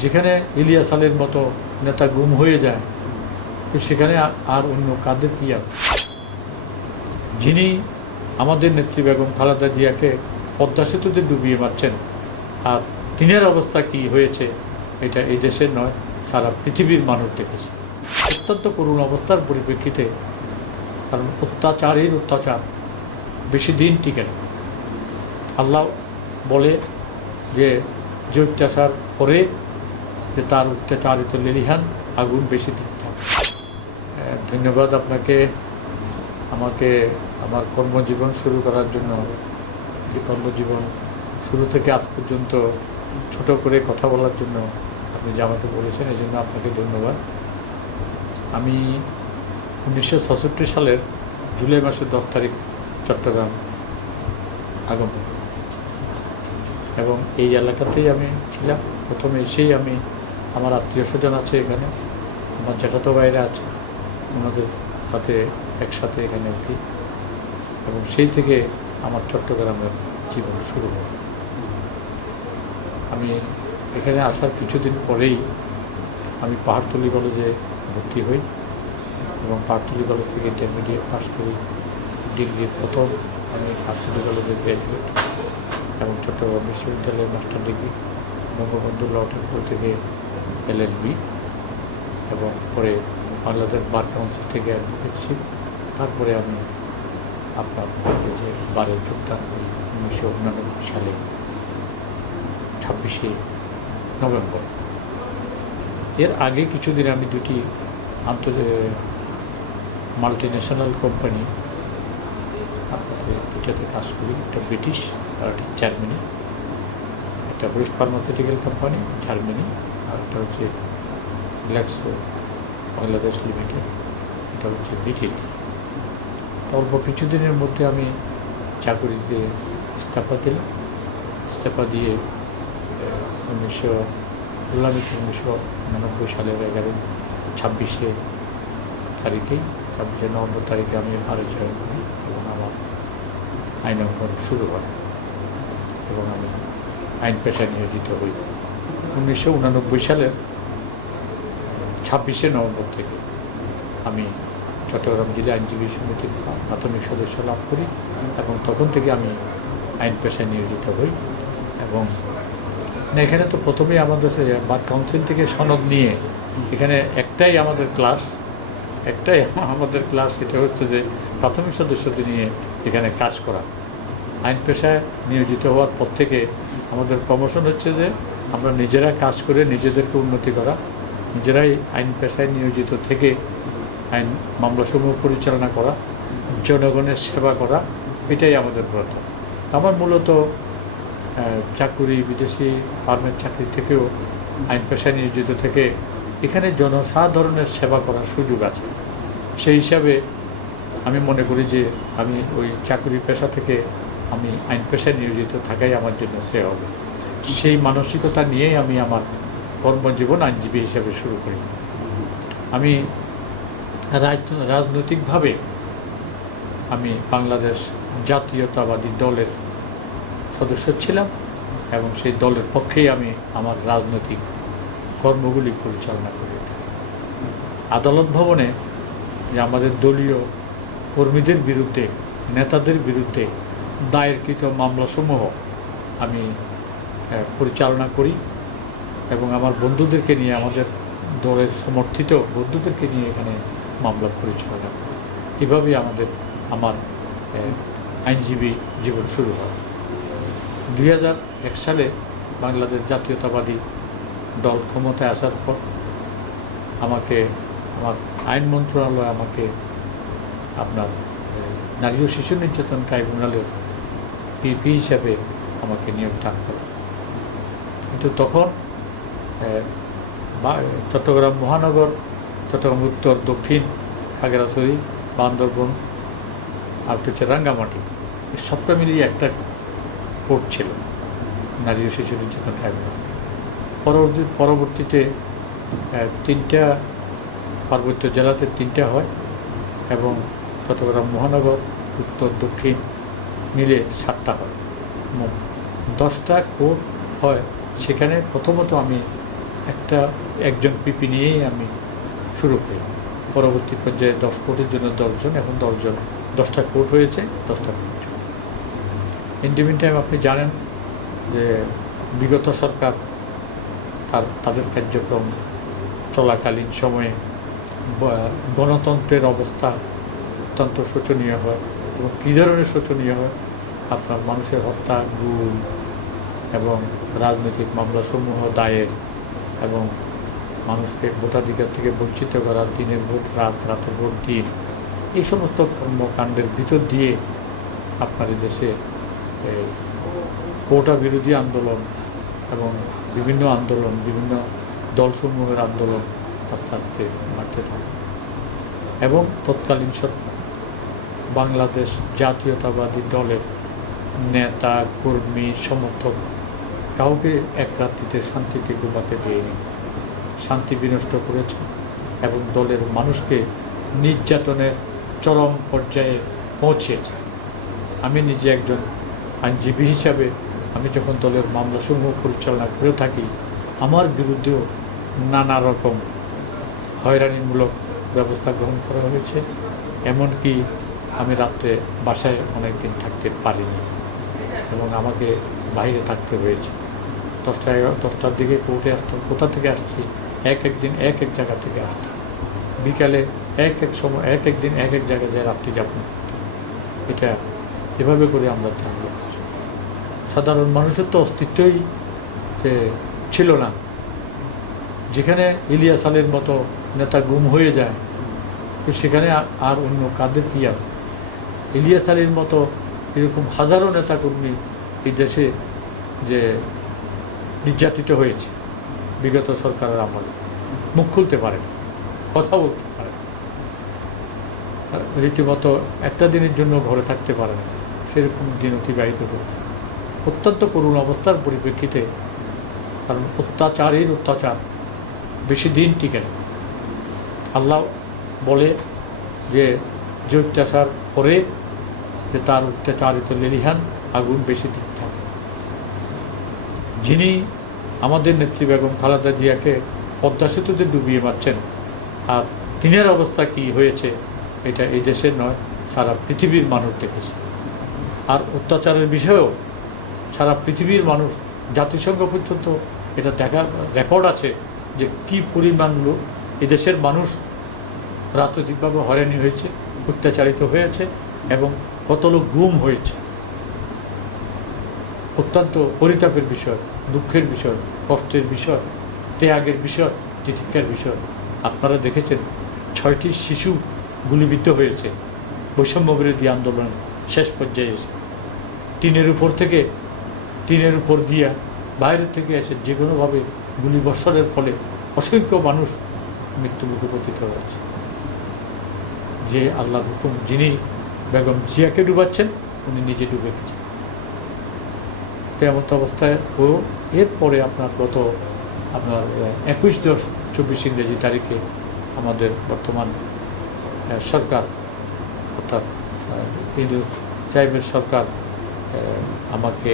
যেখানে ইলিয়াস আলীর মতো নেতা গুম হয়ে যায়, তো সেখানে আর- অন্য কাদের কি আছে? যিনি আমাদের নেত্রী বেগম খালেদা জিয়াকে পদ্মা সেতুতে ডুবিয়ে মারছেন, আর তিনের অবস্থা কি হয়েছে, এটা এই দেশের নয়, সারা পৃথিবীর মানুষ দেখেছে। অত্যন্ত করুণ অবস্থার পরিপ্রেক্ষিতে কারণ অত্যাচারের অত্যাচার বেশি দিন টিকে না। আল্লাহ বলে যে যে অত্যাচার করে যে তার অত্যাচারিত লেলিহান আগুন বেশি থাকে ধন্যবাদ আপনাকে। আমাকে আমার কর্মজীবন শুরু করার জন্য যে কর্মজীবন শুরু থেকে আজ পর্যন্ত ছোট করে কথা বলার জন্য আপনি যে আমাকে বলেছেন এই জন্য আপনাকে ধন্যবাদ। আমি উনিশশো সালের জুলাই মাসের দশ তারিখ চট্টগ্রাম আগমন। এবং এই এলাকাতেই আমি ছিলাম। প্রথমে এসেই আমি আমার আত্মীয় স্বজন আছে এখানে, আমার জ্যাঠাতো বাইরে আছে, ওনাদের সাথে একসাথে এখানে উঠি এবং সেই থেকে আমার চট্টগ্রামের জীবন শুরু হয়। আমি এখানে আসার কিছুদিন পরেই আমি পাহাড়তলি কলেজে ভর্তি হই এবং পাহাড়তলি কলেজ থেকে ইন্টারমিডিয়েট পাস করি। ডিগ্রি প্রথম আমি পাহাড়তলি কলেজে গ্র্যাজুয়েট এবং চট্টগ্রাম বিশ্ববিদ্যালয়ের master degree Bangabandhu law temple থেকে এলএলবি এবং পরে বাংলাদেশ বার কাউন্সিল থেকে অ্যাডভোকেটশিপ তারপরে আমি আপনার যে বারে যোগদান করি উনিশশো উনানব্বই সালে ছাব্বিশে নভেম্বর। এর আগে কিছুদিন আমি দুটি আন্তর্জাতিক মাল্টি ন্যাশনাল কোম্পানি আপনাদের দুটাতে কাজ করি। একটা ব্রিটিশ, আর একটা জার্মানি। একটা ওয়েস্ট ফার্মাসিউটিক্যাল কোম্পানি জার্মানি আর একটা হচ্ছে গ্ল্যাক্সো বাংলাদেশ লিমিটেড সেটা হচ্ছে ব্রিটিশ অল্প কিছুদিনের মধ্যে আমি চাকরিতে ইস্তফা দিলাম। ইস্তফা দিয়ে উনিশশো উল্লামিত উনিশশো উনানব্বই সালের এগারো, ছাব্বিশে তারিখেই ছাব্বিশে নভেম্বর তারিখে আমি ভারত জয়েন করি এবং আমার আইন অঙ্কন শুরু হয় এবং আমি আইন পেশায় নিয়োজিত হই। উনিশশো সালের ছাব্বিশে নভেম্বর থেকে আমি চট্টগ্রাম জেলা আইনজীবী সমিতির প্রাথমিক সদস্য লাভ করি এবং তখন থেকে আমি আইন পেশায় নিয়োজিত হই এবং না এখানে তো প্রথমেই আমাদের বার কাউন্সিল থেকে সনদ নিয়ে এখানে একটাই আমাদের ক্লাস, একটাই আমাদের ক্লাস এটা হচ্ছে যে প্রাথমিক সদস্যদের নিয়ে এখানে কাজ করা। আইন পেশায় নিয়োজিত হওয়ার পর থেকে আমাদের প্রমোশন হচ্ছে যে আমরা নিজেরা কাজ করে নিজেদেরকে উন্নতি করা, নিজেরাই আইন পেশায় নিয়োজিত থেকে আইন মামলাসমূহ পরিচালনা করা, জনগণের সেবা করা, এটাই আমাদের ব্রত আমার মূলত চাকুরি, বিদেশি ফার্মের চাকরি থেকেও আইন পেশায় নিয়োজিত থেকে এখানে জনসাধারণের সেবা করার সুযোগ আছে। সেই হিসাবে আমি মনে করি যে আমি ওই চাকুরি পেশা থেকে আমি আইন পেশায় নিয়োজিত থাকাই আমার জন্য শ্রেয় হবে। সেই মানসিকতা নিয়েই আমি আমার কর্মজীবন আইনজীবী হিসাবে শুরু করি। আমি রাজনৈতিকভাবে আমি বাংলাদেশ জাতীয়তাবাদী দলের সদস্য ছিলাম এবং সেই দলের পক্ষেই আমি আমার রাজনৈতিক কর্মগুলি পরিচালনা করি। আদালত ভবনে যে আমাদের দলীয় কর্মীদের বিরুদ্ধে, নেতাদের বিরুদ্ধে দায়েরকৃত মামলাসমূহ আমি পরিচালনা করি এবং আমার বন্ধুদেরকে নিয়ে, আমাদের দলের সমর্থিত বন্ধুদেরকে নিয়ে এখানে মামলা পরিচালনা করি। এভাবেই আমাদের, আমার আইনজীবী জীবন শুরু হয়। দুই হাজার এক সালে বাংলাদেশ জাতীয়তাবাদী দল ক্ষমতায় আসার পর আমাকে, আমার আইন মন্ত্রণালয় আমাকে আপনার নারী ও শিশু নির্যাতন ট্রাইব্যুনালের পিপি হিসাবে আমাকে নিয়োগ দান করে। কিন্তু তখন চট্টগ্রাম মহানগর, চট্টগ্রাম উত্তর, দক্ষিণ, খাগড়াছড়ি, বান্দরবন, আর হচ্ছে রাঙ্গামাটি সবটা মিলিয়ে একটা কোর্ট ছিল, নারী ও শিশু নির্যাতন ট্রাইব্যুনাল। পরবর্তী, পরবর্তীতে তিনটা পার্বত্য জেলাতে তিনটা হয় এবং চট্টগ্রাম মহানগর, উত্তর, দক্ষিণ মিলে সাতটা হয়। দশটা কোর্ট হয় সেখানে প্রথমত আমি একটা, একজন পিপি নিয়েই আমি শুরু করি। পরবর্তী পর্যায়ে দশ কোটির জন্য দশজন, এখন দশজন, দশটা কোট হয়েছে, দশটা কোট ইন্ডিমিন টাইম আপনি জানেন যে বিগত সরকার তার, তাদের কার্যক্রম চলাকালীন সময়ে গণতন্ত্রের অবস্থা অত্যন্ত শোচনীয় হয় এবং কী ধরনের শোচনীয় হয়? আপনার মানুষের হত্যা, গুম এবং রাজনৈতিক মামলাসমূহ দায়ের এবং মানুষকে ভোটাধিকার থেকে বঞ্চিত করা দিনের ভোট, রাত, রাতের ভোট, দিন, এই সমস্ত কর্মকাণ্ডের ভিতর দিয়ে আপনার দেশে কোটা বিরোধী আন্দোলন এবং বিভিন্ন আন্দোলন, বিভিন্ন দলসমূহের আন্দোলন আস্তে আস্তে বাড়তে থাকে। এবং তৎকালীন সরকার, বাংলাদেশ জাতীয়তাবাদী দলের নেতা, কর্মী, সমর্থক কাউকে এক রাত্রিতে শান্তিতে ঘুমাতে দেয়নি। শান্তি বিনষ্ট করেছে এবং দলের মানুষকে নির্যাতনের চরম পর্যায়ে পৌঁছেছে। আমি নিজে একজন আইনজীবী হিসাবে আমি যখন দলের মামলাসমূহ পরিচালনা করে থাকি, আমার বিরুদ্ধেও নানা রকম হয়রানিমূলক ব্যবস্থা গ্রহণ করা হয়েছে, এমনকি আমি রাত্রে বাসায় অনেক দিন থাকতে পারিনি এবং আমাকে বাইরে থাকতে হয়েছে। দশটা এগারো দশটার দিকে কোর্টে আসতাম। কোথা থেকে আসছি? এক এক দিন, এক এক জায়গা থেকে আসতাম। বিকালে এক এক সময়, এক এক দিন, এক এক জায়গায় যায় রাত্রি যাপন এটা এভাবে করে আমরা চালিয়ে সাধারণ মানুষের তো অস্তিত্বই যে ছিল না। যেখানে ইলিয়াস আলীর মতো নেতা গুম হয়ে যায়, তো সেখানে আর অন্য কাদের কী আছে? ইলিয়াস আলীর মতো এরকম হাজারো নেতাকর্মী এই দেশে যে নির্যাতিত হয়েছে। বিগত সরকারের আমলে। মুখ খুলতে পারে কথা বলতে পারে রীতিমতো একটা দিনের জন্য ঘরে থাকতে পারে না। সেরকম দিন অতিবাহিত হয়েছে। অত্যন্ত করুণ অবস্থার পরিপ্রেক্ষিতে, কারণ অত্যাচারের অত্যাচার বেশি দিন টিকে না। আল্লাহ বলে যে যে অত্যাচার করে, যে তার অত্যাচারিত লেলিহান আগুন বেশি দিন যিনি আমাদের নেত্রী বেগম খালেদা জিয়াকে পদ্মা সেতুতে ডুবিয়ে মারছেন, আর দিনের অবস্থা কি হয়েছে, এটা এই দেশের নয়, সারা পৃথিবীর মানুষ দেখেছে। আর অত্যাচারের বিষয়েও সারা পৃথিবীর মানুষ, জাতিসংঘ পর্যন্ত এটা দেখার রেকর্ড আছে যে কি পরিমাণ লোক এদেশের মানুষ রাজনৈতিকভাবে হয়রানি হয়েছে, অত্যাচারিত হয়েছে এবং কত লোক গুম হয়েছে। অত্যন্ত পরিতাপের বিষয়, দুঃখের বিষয়, কষ্টের বিষয়, ত্যাগের বিষয়, তিতিক্ষার বিষয়। আপনারা দেখেছেন, ছয়টি শিশু গুলিবিদ্ধ হয়েছে। বৈষম্য বিরোধী আন্দোলনের শেষ পর্যায়ে এসে। টিনের উপর থেকে, টিনের উপর দিয়া বাইরে থেকে এসে যে কোনোভাবে গুলিবর্ষণের ফলে অসংখ্য মানুষ মৃত্যুমুখে পতিত হয়েছে। যে আল্লাহ হুকুম যিনি বেগম জিয়াকে ডুবাচ্ছেন, উনি নিজে ডুবে গেছেন। তো এমন তো অবস্থায় ও এরপরে আপনার গত আপনার একুশ দশ চব্বিশ ইংরেজি তারিখে আমাদের বর্তমান সরকার অর্থাৎ ইন্দুর সাহেবের সরকার আমাকে,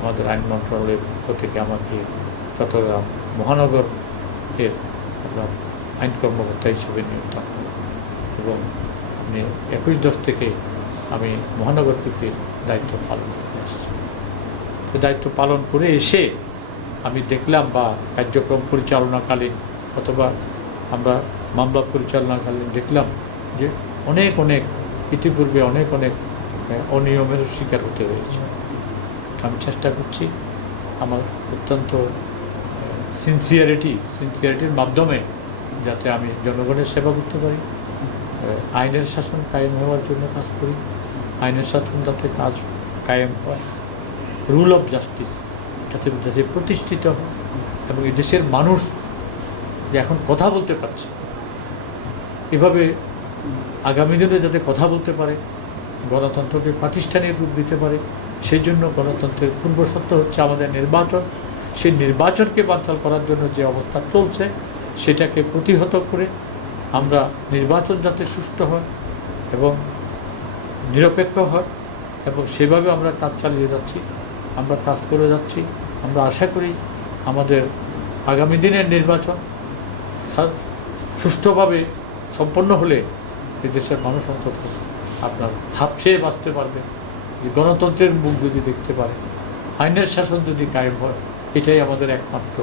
আমাদের আইন মন্ত্রণালয়ের পক্ষ থেকে আমাকে চট্টগ্রাম মহানগর এর আপনার আইন কর্মকর্তা হিসেবে নিয়োগ এবং আমি একুশ দশ থেকে আমি মহানগর পিপির দায়িত্ব পালন করে। দায়িত্ব পালন করে এসে আমি দেখলাম বা কার্যক্রম পরিচালনাকালীন অথবা আমরা মামলা পরিচালনাকালীন দেখলাম যে অনেক অনেক, ইতিপূর্বে অনেক অনেক অনিয়মের শিকার হতে হয়েছে। আমি চেষ্টা করছি আমার অত্যন্ত সিনসিয়ারিটি সিনসিয়ারিটির মাধ্যমে যাতে আমি জনগণের সেবা করতে পারি আইনের শাসন কায়েম হওয়ার জন্য কাজ করি, আইনের শাসন যাতে কাজ কায়েম হয়। রুল অফ জাস্টিস, যাতে দেশে প্রতিষ্ঠিত হয় এবং এই দেশের মানুষ যে এখন কথা বলতে পারছে, এভাবে আগামী দিনে যাতে কথা বলতে পারে, গণতন্ত্রকে প্রাতিষ্ঠানিক রূপ দিতে পারে, সেই জন্য গণতন্ত্রের পূর্বশর্ত হচ্ছে আমাদের নির্বাচন। সেই নির্বাচনকে বাঞ্চাল করার জন্য যে অবস্থা চলছে, সেটাকে প্রতিহত করে আমরা নির্বাচন যাতে সুষ্ঠু হয় এবং নিরপেক্ষ হয় এবং সেভাবে আমরা কাজ চালিয়ে যাচ্ছি। আমরা কাজ করে যাচ্ছি। আমরা আশা করি আমাদের আগামী দিনের নির্বাচন সুষ্ঠুভাবে সম্পন্ন হলে এই দেশের মানুষ অন্তত আপনার হাফ ছেয়ে বাঁচতে পারবে। যে গণতন্ত্রের মুখ যদি দেখতে পারে, আইনের শাসন যদি কায়েম হয়, এটাই আমাদের একমাত্র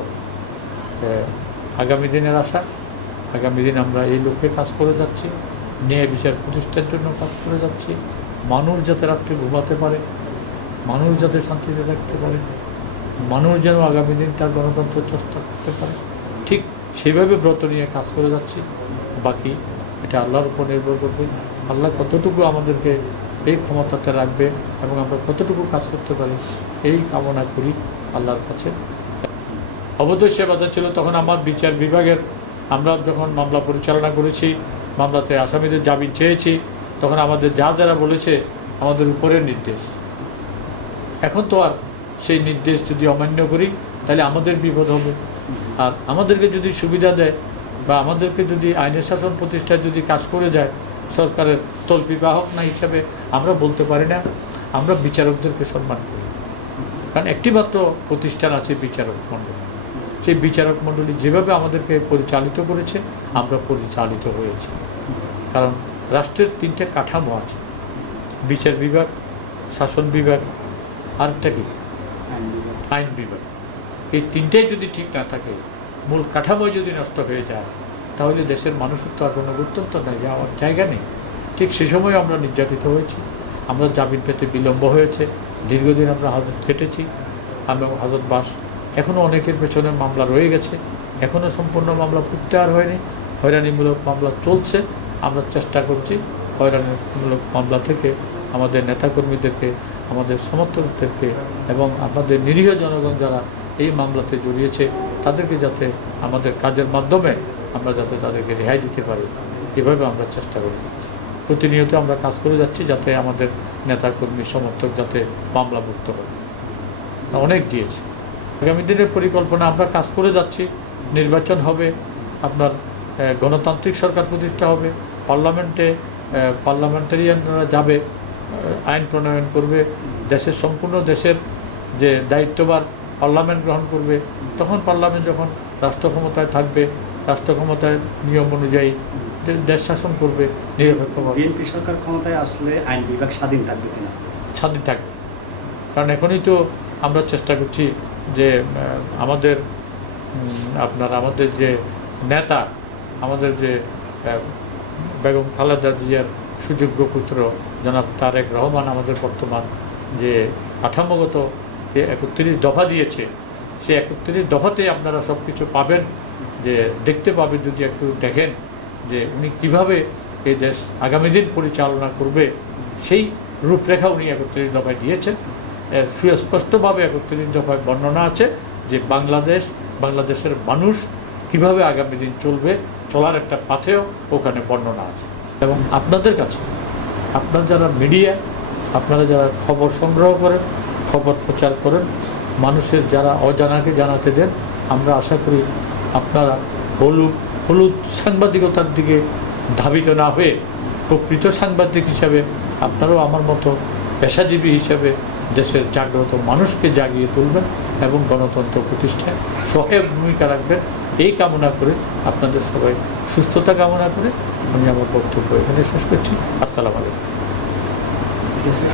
আগামী দিনের আশা। আগামী দিন আমরা এই লক্ষ্যে কাজ করে যাচ্ছি, ন্যায় বিচার প্রতিষ্ঠার জন্য কাজ করে যাচ্ছি। মানুষ যাতে রাত্রে ঘুমাতে পারে মানুষ যাতে শান্তিতে থাকতে পারে, মানুষ যেন আগামী দিন তার গণতন্ত্র চেষ্টা করতে পারে। ঠিক সেভাবে ব্রত নিয়ে কাজ করে যাচ্ছি। বাকি এটা আল্লাহর উপর নির্ভর করবে। আল্লাহ কতটুকু আমাদেরকে এই ক্ষমতাতে রাখবে এবং আমরা কতটুকু কাজ করতে পারি, এই কামনা করি আল্লাহর কাছে। অবৈধ সেবাদা ছিল তখন আমার বিচার বিভাগের, আমরা যখন মামলা পরিচালনা করেছি, মামলাতে আসামিদের জামিন চেয়েছি, তখন আমাদের যা যারা বলেছে আমাদের উপরের নির্দেশ। এখন তো আর সেই নির্দেশ যদি অমান্য করি, তাহলে আমাদের বিপদ হবে। আর আমাদেরকে যদি সুবিধা দেয় বা আমাদেরকে যদি আইনের শাসন প্রতিষ্ঠায় যদি কাজ করে যায়, সরকারের তল্পি বাহক না হিসাবে আমরা বলতে পারি না, আমরা বিচারকদেরকে সম্মান করি। কারণ একটি মাত্র প্রতিষ্ঠান আছে বিচারক মণ্ডলী। সেই বিচারক মণ্ডলী যেভাবে আমাদেরকে পরিচালিত করেছে, আমরা পরিচালিত হয়েছি। কারণ রাষ্ট্রের তিনটে কাঠামো আছে। বিচার বিভাগ, শাসন বিভাগ আরেকটা কি? আইন বিভাগ। এই তিনটাই যদি ঠিক না থাকে মূল কাঠামো যদি নষ্ট হয়ে যায় তাহলে দেশের মানুষের তো আর কোনো গুরুত্ব নাই যাওয়ার জায়গা নেই। ঠিক সে সময় আমরা নির্যাতিত হয়েছি। আমরা জামিন পেতে বিলম্ব হয়েছে। দীর্ঘদিন আমরা হাজত কেটেছি আমরা হাজত বাস এখনও অনেকের পেছনে মামলা রয়ে গেছে। এখনও সম্পূর্ণ মামলা প্রত্যাহার হয়নি। হয়রানিমূলক মামলা চলছে। আমরা চেষ্টা করছি হয়রানিমূলক মামলা থেকে আমাদের নেতাকর্মীদেরকে আমাদের সমর্থকদেরকে এবং আমাদের নিরীহ জনগণ যারা এই মামলাতে জড়িয়েছে, তাদেরকে যাতে আমাদের কাজের মাধ্যমে আমরা যাতে তাদেরকে রেহাই দিতে পারি, এভাবে আমরা চেষ্টা করে যাচ্ছি। প্রতিনিয়ত আমরা কাজ করে যাচ্ছি যাতে আমাদের নেতাকর্মী, সমর্থক যাতে মামলা মুক্ত হয় অনেক দিয়েছে। আগামী দিনের পরিকল্পনা আমরা কাজ করে যাচ্ছি। নির্বাচন হবে, আপনার গণতান্ত্রিক সরকার প্রতিষ্ঠা হবে, পার্লামেন্টে পার্লামেন্টারিয়ানরা যাবে আইন প্রণয়ন করবে দেশের সম্পূর্ণ দেশের যে দায়িত্বভার পার্লামেন্ট গ্রহণ করবে তখন পার্লামেন্ট যখন রাষ্ট্র ক্ষমতায় থাকবে রাষ্ট্র ক্ষমতায় নিয়ম অনুযায়ী দেশ শাসন করবে নিরপেক্ষভাবে বিএনপি সরকার ক্ষমতায় আসলে আইন বিভাগ স্বাধীন থাকবে কিনা? স্বাধীন থাকবে। কারণ এখনই তো আমরা চেষ্টা করছি যে আমাদের আপনার আমাদের যে নেতা আমাদের যে বেগম খালেদা জিয়ার সুযোগ্য পুত্র জনাব তারেক রহমান আমাদের বর্তমান যে কাঠামোগত যে একত্রিশ দফা দিয়েছে, সেই একত্রিশ দফাতে আপনারা সব কিছু পাবেন, যে দেখতে পাবেন, যদি একটু দেখেন যে উনি কীভাবে এই দেশ আগামী দিন পরিচালনা করবে, সেই রূপরেখা উনি একত্রিশ দফায় দিয়েছেন। সুস্পষ্টভাবে একত্রিশ দফায় বর্ণনা আছে যে বাংলাদেশ, বাংলাদেশের মানুষ কীভাবে আগামী দিন চলবে, চলার একটা পাথেও ওখানে বর্ণনা আছে। এবং আপনাদের কাছে আপনার যারা মিডিয়া আপনারা যারা খবর সংগ্রহ করেন, খবর প্রচার করেন, মানুষের যারা অজানাকে জানাতে দেন, আমরা আশা করি আপনারা হলুদ হলুদ সাংবাদিকতার দিকে ধাবিত না হয়ে প্রকৃত সাংবাদিক হিসাবে আপনারাও আমার মতো পেশাজীবী হিসাবে দেশের জাগ্রত মানুষকে জাগিয়ে তুলবেন এবং গণতন্ত্র প্রতিষ্ঠায় সহায়ক ভূমিকা রাখবেন। এই কামনা করে আপনাদের সবাই সুস্থতা কামনা করে আমি আমার বক্তব্য এখানে শেষ করছি। আসসালামু আলাইকুম।